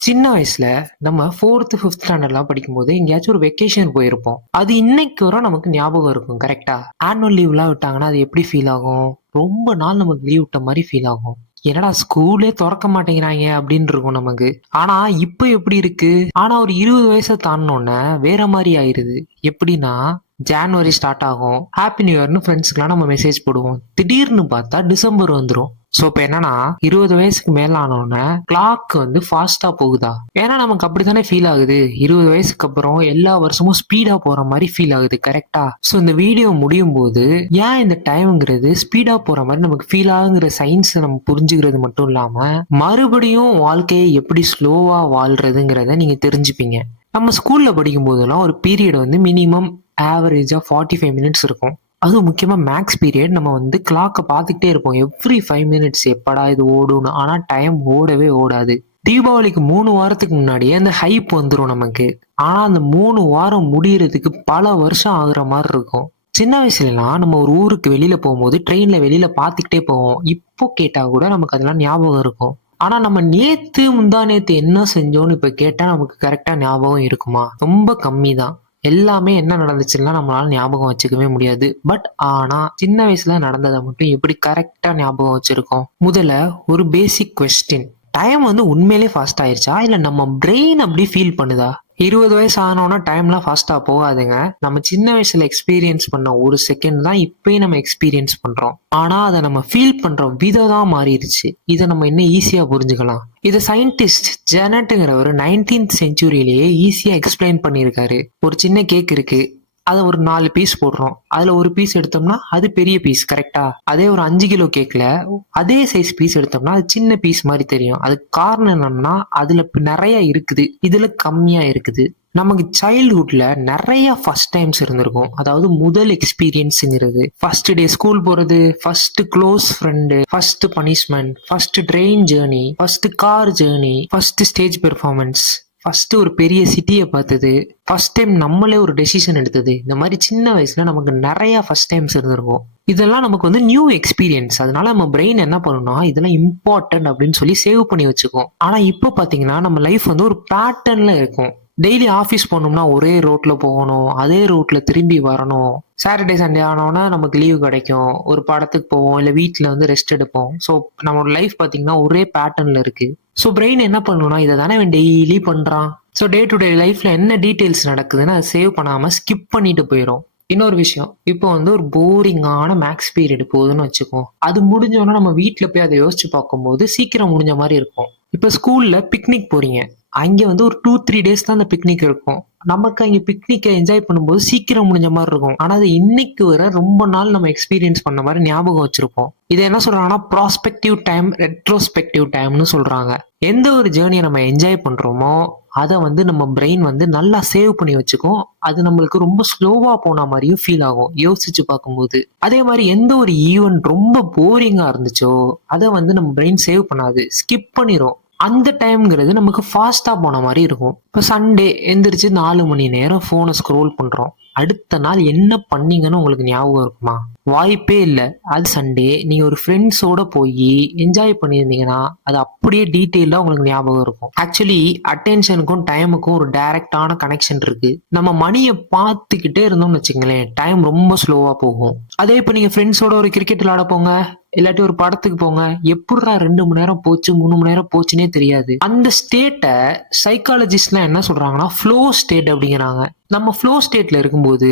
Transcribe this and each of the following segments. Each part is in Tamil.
சின்ன வயசுல நம்ம 4th, 5th ஸ்டாண்டர்ட்லாம் படிக்கும்போது எங்கேயாச்சும் ஒரு வெக்கேஷன் போயிருப்போம். அது இன்னைக்கு வர நமக்கு ஞாபகம் இருக்கும். கரெக்ட்டா? ஆனுவல் லீவ்லாம் விட்டாங்கன்னா, அது எப்படி ஃபீல் ஆகும்? ரொம்ப நாள் நமக்கு லீவ் விட்ட மாரி ஃபீல் ஆகும். என்னடா ஸ்கூலே தொறக்க மாட்டேங்கிறாய்ங்க அப்படின்னு இருக்கும் நமக்கு. ஆனா இப்ப எப்படி இருக்கு? ஆனா ஒரு 20 வயச தாண்டுனோனே வேற மாரி ஆயிருது. எப்படின்னா, ஜான்வரி ஸ்டார்ட் ஆகும். ஹாப்பி நியூ இயர்ன்னு ஃப்ரெண்ட்ஸ்க்குலாம் நம்ம மெசேஜ் போடுவோம். திடீர்னு பார்த்தா டிசம்பர் வந்துரும். சோ இப்ப என்னன்னா 20 வயசுக்கு மேல ஆனோனே கிளாக் வந்து ஃபாஸ்டா போகுதா? ஏன்னா நமக்கு அப்படித்தானே ஃபீல் ஆகுது. 20 வயசுக்கு அப்புறம் எல்லா வருஷமும் ஸ்பீடா போற மாதிரி ஃபீல் ஆகுது. கரெக்டா? சோ இந்த வீடியோ முடியும் போது ஏன் இந்த டைம்ங்கிறது ஸ்பீடா போற மாதிரி நமக்கு ஃபீல் ஆகுங்கிற சயின்ஸ் நம்ம புரிஞ்சுக்கிறது மட்டும் இல்லாம மறுபடியும் வாழ்க்கையை எப்படி ஸ்லோவா வாழ்றதுங்கிறத நீங்க தெரிஞ்சுப்பீங்க. நம்ம ஸ்கூல்ல படிக்கும் போதெல்லாம் ஒரு பீரியட் வந்து மினிமம் ஆவரேஜா 45 மினிட்ஸ் இருக்கும். அதுவும் முக்கியமா மேக்ஸ் பீரியட் நம்ம வந்து கிளாக்க பார்த்துக்கிட்டே இருப்போம். எவ்ரி 5 மினிட்ஸ் எப்படா இது ஓடும்னு. ஆனா டைம் ஓடவே ஓடாது. தீபாவளிக்கு 3 வாரத்துக்கு முன்னாடியே அந்த ஹைப் வந்துரும் நமக்கு. ஆனா அந்த 3 வாரம் முடியறதுக்கு பல வருஷம் ஆகுற மாரி இருக்கும். சின்ன வயசுலலாம் நம்ம ஒரு ஊருக்கு வெளியில போகும்போது ட்ரெயின்ல வெளியில பார்த்துக்கிட்டே போவோம். இப்போ கேட்டா கூட நமக்கு அதெல்லாம் ஞாபகம் இருக்கும். ஆனா நம்ம நேத்து, முந்தா நேத்து என்ன செஞ்சோம்னு இப்ப கேட்டா நமக்கு கரெக்ட்டா ஞாபகம் இருக்குமா? ரொம்ப கம்மி தான். எல்லாமே என்ன நடந்துச்சுன்னுலாம் நம்மளால ஞாபகம் வச்சுக்கவே முடியாது. ஆனா, சின்ன வயசுல நடந்தத மட்டும் எப்படி கரெக்ட்டா ஞாபகம் வச்சிருக்கோம்? முதல்ல ஒரு பேசிக் கொஸ்டின். டைம் வந்து உண்மையிலேயே ஃபாஸ்ட் ஆயிருச்சா? இல்ல நம்ம பிரெயின் அப்படி ஃபீல் பண்ணுதா? 20 வயசு ஆனோன டைம்லாம் ஃபாஸ்ட்டா போகாதுங்க. நம்ம சின்ன வயசுல எக்ஸ்பீரியன்ஸ் பண்ண ஒரு செகண்ட் தான் இப்பயும் நம்ம எக்ஸ்பீரியன்ஸ் பண்றோம். ஆனா, அத நம்ம ஃபீல் பண்ற விதம் தான் மாறிடுச்சு. இத நம்ம இன்னும் ஈஸியா புரிஞ்சுக்கலாம். இத சயின்டிஸ்ட் ஜெனட்ங்கிறவரு 19th செஞ்சுரியிலேயே ஈஸியா எக்ஸ்பிளைன் பண்ணியிருக்காரு. ஒரு சின்ன கேக் இருக்கு. அத ஒரு 4 பீஸ் போடுறோம். அதுல ஒரு பீஸ் எடுத்தோம்னா, அது பெரிய பீஸ் கரெக்ட்டா? அதே ஒரு 5 கிலோ கேக்ல அதே சைஸ் பீஸ் எடுத்தோம்னா, அது சின்ன பீஸ் மாரி தெரியும். அதுக்கு காரணம் என்னன்னா, அதுல நெறைய இருக்குது. இதுல கம்மியா இருக்குது. நமக்கு சைல்ட்ஹுட்ல நெறைய ஃபர்ஸ்ட் டைம்ஸ் இருந்திருக்கும். அதாவது முதல் எக்ஸ்பீரியன்ஸ்ங்கிறது. ஃபர்ஸ்ட் டே ஸ்கூல் போறது, first close friend, first punishment, first train journey, first car journey, first stage performance, first ஒரு பெரிய சிட்டிய பார்த்தது, ஃபர்ஸ்ட் டைம் நம்மளே ஒரு டெசிஷன் எடுத்தது. இந்த மாரி சின்ன வயசுல நமக்கு நெறைய ஃபர்ஸ்ட் டைம்ஸ் இருந்திருக்கும். இதெல்லாம் நமக்கு வந்து நியூ எக்ஸ்பீரியன்ஸ். அதனால நம்ம பிரெயின் என்ன பண்ணும்னா, இதெல்லாம் இம்பார்ட்டன்ட் அப்படின்னு சொல்லி சேவ் பண்ணி வச்சுக்கும். ஆனா இப்போ பார்த்தீங்கன்னா, நம்ம லைஃப் வந்து ஒரு பேட்டர்ன்ல இருக்கும். டெய்லி ஆஃபீஸ் போகணும்னா ஒரே ரோட்ல போகணும். அதே ரூட்ல திரும்பி வரணும். சாட்டர்டே, சண்டே ஆனோனா நமக்கு லீவ் கிடைக்கும். ஒரு படத்துக்கு போவோம். இல்ல வீட்ல வந்து ரெஸ்ட் எடுப்போம். ஸோ நம்மளோட லைஃப் பார்த்தீங்கன்னா, ஒரே பேட்டர்ன்ல இருக்கு. ஸோ பிரெயின் என்ன பண்ணும்னா, இத தானே இவன் டெய்லி பண்றான். ஸோ டே டு டே லைஃப்ல என்ன டீடைல்ஸ் நடக்குதுன்னு அத சேவ் பண்ணாம ஸ்கிப் பண்ணிட்டு போயிரும். இன்னொரு விஷயம், இப்போ வந்து ஒரு போரிங்கான மேக்ஸ் பீரியட் போகுதுன்னு வச்சுக்குவோம். அது முடிஞ்சோனே நம்ம வீட்ல போய் அத யோசிச்சு பார்க்கும்போது சீக்கிரம் முடிஞ்ச மாரி இருக்கும். இப்ப ஸ்கூல்ல பிக்னிக் போறீங்க. அங்க வந்து ஒரு 2, 3 டேஸ் தான் அந்த பிக்னிக் இருக்கும். நமக்கு அங்க பிக்னிக்க என்ஜாய் பண்ணும்போது சீக்கிரம் முடிஞ்ச மாரி இருக்கும். ஆனா அது இன்னைக்கு வர ரொம்ப நாள் நம்ம எக்ஸ்பீரியன்ஸ் பண்ண மாரி ஞாபகம் வச்சிருப்போம். இத என்ன சொல்றாங்கன்னா, ப்ராஸ்பெக்டிவ் டைம், ரெட்ரோஸ்பெக்டிவ் டைம்னு சொல்றாங்க. எந்த ஒரு ஜேர்னிய நம்ம என்ஜாய் பண்றோமோ, அத வந்து நம்ம பிரெயின் வந்து நல்லா சேவ் பண்ணி வச்சுக்கும். அது நம்மளுக்கு ரொம்ப ஸ்லோவா போன மாரியும் ஃபீல் ஆகும், யோசிச்சு பார்க்கும்போது. அதே மாரி எந்த ஒரு ஈவென்ட் ரொம்ப போரிங்கா இருந்துச்சோ, அத வந்து நம்ம பிரெயின் சேவ் பண்ணாது. ஸ்கிப் பண்ணிரும். அந்த டைம்ங்கிறது நமக்கு ஃபாஸ்ட்டா போன மாரி இருக்கும். இப்ப சண்டே எந்திரிச்சு 4 மணி நேரம் ஃபோன ஸ்க்ரோல் பண்றோம். அடுத்த நாள் என்ன பண்ணீங்கன்னு உங்களுக்கு ஞாபகம் இருக்குமா? வாய்ப்பே இல்ல. அது சண்டே. நீங்க ஒரு ஃப்ரெண்ட்ஸோட போயி என்ஜாய் பண்ணியிருந்தீங்கன்னா, அது அப்படியே டீட்டெயில்டா உங்களுக்கு ஞாபகம் இருக்கும். ஆக்சுவலி அட்டென்ஷனுக்கும், டைமுக்கும் ஒரு டைரக்ட்டான கனெக்ஷன் இருக்கு. நம்ம மணிய பார்த்துக்கிட்டே இருந்தோம்னு வச்சுக்கங்களேன், டைம் ரொம்ப ஸ்லோவா போகும். அதே இப்ப நீங்க ஃப்ரெண்ட்ஸோட ஒரு கிரிக்கெட் விளையாட போங்க, இல்லாட்டி ஒரு படத்துக்கு போங்க. எப்புட்றா 2 மணி நேரம் போச்சு, 3 மணி நேரம் போச்சுன்னே தெரியாது. அந்த ஸ்டேட்ட சைக்காலஜிஸ்ட்லாம் என்ன சொல்றாங்கன்னா, ஃப்ளோ ஸ்டேட் அப்படிங்கிறாங்க. நம்ம ஃப்ளோ ஸ்டேட்ல இருக்கும்போது,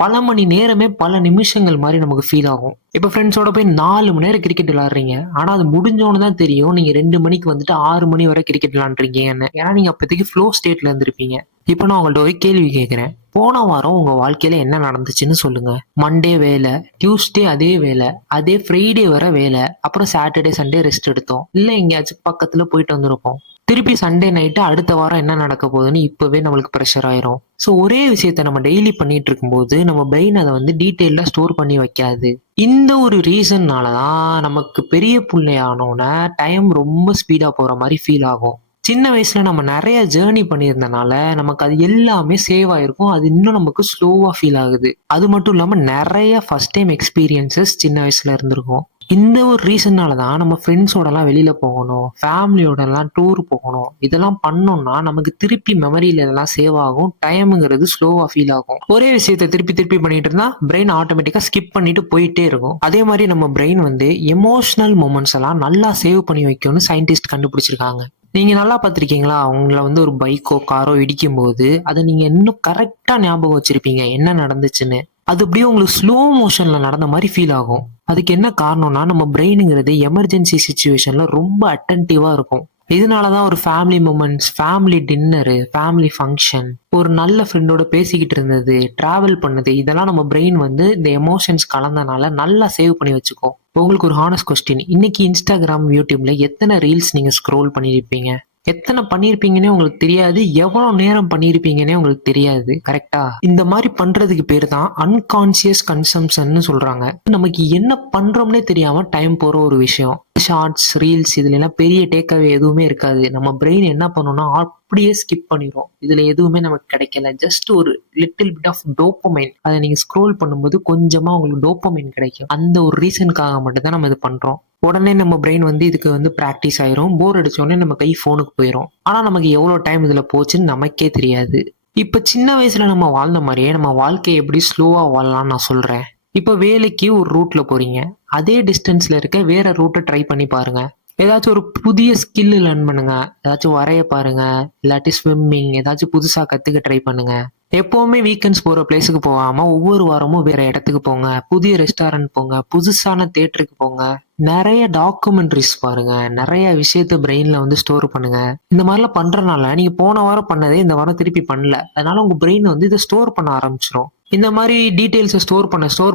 பல மணி நேரமே பல நிமிஷங்கள் மாரி நமக்கு ஃபீல் ஆகும். இப்ப ஃப்ரெண்ட்ஸோட போய் 4 மணி நேரம் கிரிக்கெட் விளையாடுறீங்க. ஆனா அது முடிஞ்சோன தான் தெரியும், நீங்க 2 மணிக்கு வந்துட்டு 6 மணி வரை கிரிக்கெட் விளையாண்டுருக்கீங்கன்னு. ஏன்னா நீங்க அப்பதைக்கு ஃப்ளோ ஸ்டேட்ல இருந்திருப்பீங்க. இப்ப நான் உங்கள்ட்ட ஒரு கேள்வி கேட்கிறேன். போன வாரம் உங்க வாழ்க்கையில என்ன நடந்துச்சுன்னு சொல்லுங்க. மண்டே வேலை, டியூஸ்டே அதே வேலை, அதே ஃப்ரைடே வர வேலை, அப்புறம் சாட்டர்டே, சண்டே ரெஸ்ட் எடுத்தோம். இல்ல எங்கேயாச்சும் பக்கத்துல போயிட்டு வந்திருப்போம். திருப்பி சண்டே நைட்டு அடுத்த வாரம் என்ன நடக்க போகுதுன்னு இப்பவே நம்மளுக்கு ப்ரெஷர் ஆயிரும். ஸோ ஒரே விஷயத்த நம்ம டெய்லி பண்ணிட்டு இருக்கும்போது நம்ம பிரெயின் அதை வந்து டீட்டெயிலா ஸ்டோர் பண்ணி வைக்காது. இந்த ஒரு ரீசன்னால தான் நமக்கு பெரிய புள்ளையானோன டைம் ரொம்ப ஸ்பீடா போற மாதிரி ஃபீல் ஆகும். சின்ன வயசுல நம்ம நெறைய ஜர்னி பண்ணியிருந்தனால, நமக்கு அது எல்லாமே சேவ் ஆயிருக்கும். அது இன்னும் நமக்கு ஸ்லோவா ஃபீல் ஆகுது. அது மட்டும் இல்லாம நெறைய ஃபர்ஸ்ட் டைம் எக்ஸ்பீரியன்ஸஸ் சின்ன வயசுல இருந்திருக்கும். இந்த ஒரு ரீசன்னால தான் நம்ம ஃப்ரெண்ட்ஸோடலாம் வெளியில போகணும், ஃபேமிலியோடலாம் டூர் போகணும். இதெல்லாம் பண்ணோம்னா நமக்கு திருப்பி மெமரியில இதெல்லாம் சேவ் ஆகும். டைம்ங்கிறது ஸ்லோவா ஃபீல் ஆகும். ஒரே விஷயத்த திருப்பி திருப்பி பண்ணிட்டு இருந்தா பிரெயின் ஆட்டோமேட்டிக்கா ஸ்கிப் பண்ணிட்டு போயிட்டே இருக்கும். அதே மாதிரி நம்ம பிரெயின் வந்து எமோஷனல் மொமெண்ட்ஸ் எல்லாம் நல்லா சேவ் பண்ணி வைக்கும்னு சயின்டிஸ்ட் கண்டுபிடிச்சிருக்காங்க. நீங்க நல்லா பார்த்திருக்கீங்களா? உங்கள வந்து ஒரு பைக்கோ, காரோ இடிக்கும்போது, அத நீங்க இன்னும் கரெக்ட்டா ஞாபகம் வச்சிருப்பீங்க. என்ன நடந்துச்சுன்னு. அது அப்படியே உங்களுக்கு ஸ்லோ மோஷன்ல நடந்த மாரி ஃபீல் ஆகும். அதுக்கு என்ன காரணம்னா, நம்ம பிரெயினுங்கிறது எமர்ஜென்சி சிச்சுவேஷன்ல ரொம்ப அட்டென்டிவா இருக்கும். இதனால தான் ஒரு family moments, family dinner, family function, ஒரு நல்ல ஃப்ரெண்டோட பேசிக்கிட்டு இருந்தது, டிராவல் பண்ணது, இதெல்லாம் நம்ம பிரெயின் வந்து இந்த எமோஷன்ஸ் கலந்தனால நல்லா சேவ் பண்ணி வச்சுக்கும். உங்களுக்கு ஒரு ஹானஸ்ட் கொஸ்டின். இன்னைக்கு Instagram, YouTubeல எத்தன ரீல்ஸ் நீங்க ஸ்க்ரோல் பண்ணியிருப்பீங்க? எத்தன பண்ணியிருப்பீங்கன்னே உங்களுக்கு தெரியாது. எவ்வளோ நேரம் பண்ணியிருப்பீங்கன்னே உங்களுக்கு தெரியாது. கரெக்ட்டா? இந்த மாரி பண்றதுக்கு பேரு தான் அன்கான்ஷியஸ் கன்சம்ப்ஷன்னு சொல்றாங்க. நமக்கு என்ன பண்றோம்னே தெரியாம டைம் போற ஒரு விஷயம். ஷார்ட்ஸ், ரீல்ஸ் இதுலலாம் பெரிய டேக் அவே எதுவுமே இருக்காது. நம்ம பிரெயின் என்ன பண்ணும்னா, அப்படியே ஸ்கிப் பண்ணிரும். இதுல எதுவுமே நமக்கு கிடைக்கல. ஜஸ்ட் ஒரு லிட்டில் பிட் ஆஃப் டோப்பமைன். அத நீங்க ஸ்க்ரோல் பண்ணும்போது கொஞ்சமா உங்களுக்கு டோப்பமைன் கிடைக்கும். அந்த ஒரு ரீசனுக்காக மட்டும் தான் நம்ம இது பண்றோம். உடனே நம்ம பிரெயின் வந்து இதுக்கு வந்து பிராக்டிஸ் ஆயிரும். போர் அடிச்ச உடனே நம்ம கை ஃபோனுக்கு போயிரும். ஆனா நமக்கு எவ்வளோ டைம் இதுல போச்சுன்னு நமக்கே தெரியாது. இப்ப சின்ன வயசுல நம்ம வாழ்ந்த மாரியே நம்ம வாழ்க்கைய எப்படி ஸ்லோவா வாழலாம்னு நான் சொல்றேன். இப்ப வேலைக்கு ஒரு ரூட்ல போறீங்க. அதே டிஸ்டன்ஸ்ல இருக்க வேற ரூட்ட ட்ரை பண்ணி பாருங்க. ஏதாச்சும் ஒரு புதிய ஸ்கில் லேர்ன் பண்ணுங்க. ஏதாச்சும் வரைய பாருங்க. இல்லாட்டி ஸ்விம்மிங் ஏதாச்சும் புதுசா கத்துக்க ட்ரை பண்ணுங்க. எப்பவுமே வீக்கெண்ட்ஸ் போற பிளேஸுக்கு போகாம ஒவ்வொரு வாரமும் வேற இடத்துக்கு போங்க. புதிய ரெஸ்டாரண்ட் போங்க. புதுசான தியேட்டருக்கு போங்க. நெறைய டாக்குமெண்ட்ரிஸ் பாருங்க. நெறைய விஷயத்த பிரெயின்ல வந்து ஸ்டோர் பண்ணுங்க. இந்த மாதிரிலாம் பண்றனால நீங்க போன வாரம் பண்ணதே இந்த வாரம் திருப்பி பண்ணல. அதனால உங்க பிரெயின் வந்து இத ஸ்டோர் பண்ண ஆரம்பிச்சுரும். இந்த மாரி டீட்டெயில்ஸ ஸ்டோர்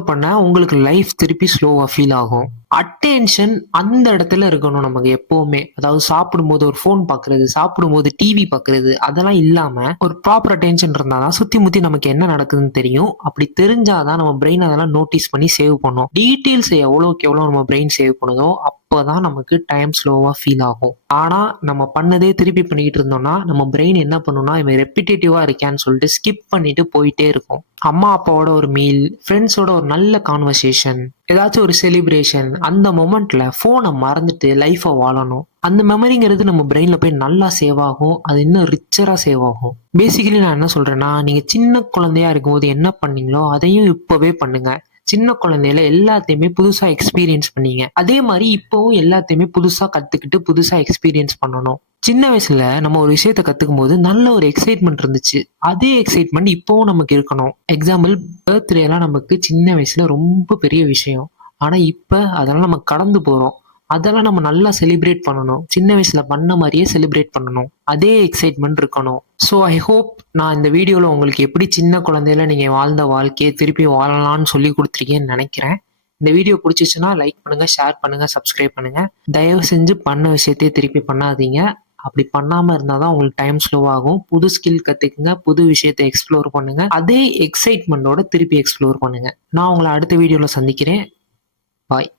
பண்ண உங்களுக்கு லைஃப் திருப்பி ஸ்லோவா ஃபீல் ஆகும். அட்டென்ஷன் அந்த இடத்துல இருக்கணும் நமக்கு எப்பவுமே. அதாவது சாப்பிடும்போது ஒரு ஃபோன் பார்க்குறது, சாப்பிடும்போது டிவி பார்க்குறது அதெல்லாம் இல்லாம ஒரு ப்ராப்பர் அட்டென்ஷன் இருந்தா தான் சுத்தி முத்தி நமக்கு என்ன நடக்குதுன்னு தெரியும். அப்படி தெரிஞ்சா தான் நம்ம பிரெயின் அதெல்லாம் நோட்டீஸ் பண்ணி சேவ் பண்ணும். டீட்டெயில்ஸ எவ்வளோக்கு எவ்வளோ நம்ம பிரெயின் சேவ் பண்ணுதோ அப்பதான் நமக்கு டைம் ஸ்லோவா ஃபீல் ஆகும். ஆனா நம்ம பண்ணதே திருப்பி பண்ணிக்கிட்டு இருந்தோம்னா நம்ம பிரெயின் என்ன பண்ணும்னா இவன் ரெப்பிட்டேட்டிவா இருக்கான்னு சொல்லிட்டு ஸ்கிப் பண்ணிட்டு போயிட்டே இருக்கும். அம்மா அப்பாவோட ஒரு மீல், ஃப்ரெண்ட்ஸோட ஒரு நல்ல கான்வர்சேஷன், ஏதாச்சும் ஒரு செலிப்ரேஷன், அந்த மொமெண்ட்ல போனை மறந்துட்டு லைஃபை வாழணும். அந்த மெமரிங்கிறது நம்ம பிரெயின்ல போய் நல்லா சேவ் ஆகும். அது இன்னும் ரிச்சரா சேவ் ஆகும். பேசிக்கலி நான் என்ன சொல்றேன்னா, நீங்க சின்ன குழந்தையா இருக்கும்போது என்ன பண்ணீங்களோ அதையும் இப்பவே பண்ணுங்க. சின்ன குழந்தையில எல்லாத்தையுமே புதுசா எக்ஸ்பீரியன்ஸ் பண்ணீங்க. அதே மாதிரி இப்பவும் எல்லாத்தையுமே புதுசா கத்துக்கிட்டு புதுசா எக்ஸ்பீரியன்ஸ் பண்ணணும். சின்ன வயசுல நம்ம ஒரு விஷயத்த கத்துக்கும் போது நல்ல ஒரு எக்ஸைட்மெண்ட் இருந்துச்சு. அதே எக்ஸைட்மெண்ட் இப்பவும் நமக்கு இருக்கணும். எக்ஸாம்பிள், பர்த்டே எல்லாம் நமக்கு சின்ன வயசுல ரொம்ப பெரிய விஷயம். ஆனா இப்ப அதெல்லாம் நம்ம கடந்து போறோம். அதெல்லாம் நம்ம நல்லா செலிப்ரேட் பண்ணணும். சின்ன வயசுல பண்ண மாதிரியே செலிப்ரேட் பண்ணணும். அதே எக்ஸைட்மெண்ட் இருக்கணும். ஸோ ஐ ஹோப் நான் இந்த வீடியோல உங்களுக்கு எப்படி சின்ன குழந்தையில நீங்க வாழ்ந்த வாழ்க்கையை திருப்பி வாழலாம்னு சொல்லி கொடுத்துருக்கேன்னு நினைக்கிறேன். இந்த வீடியோ பிடிச்சிச்சுன்னா லைக் பண்ணுங்க, ஷேர் பண்ணுங்க, சப்ஸ்கிரைப் பண்ணுங்க. தயவு செஞ்சு பண்ண விஷயத்தையே திருப்பி பண்ணாதீங்க. அப்படி பண்ணாம இருந்தாதான் உங்களுக்கு டைம் ஸ்லோ ஆகும். புது ஸ்கில் கத்துக்குங்க, புது விஷயத்தை எக்ஸ்ப்ளோர் பண்ணுங்க. அதே எக்ஸைட்மெண்டோட திருப்பி எக்ஸ்ப்ளோர் பண்ணுங்க. நான் உங்களை அடுத்த வீடியோல சந்திக்கிறேன். பாய்.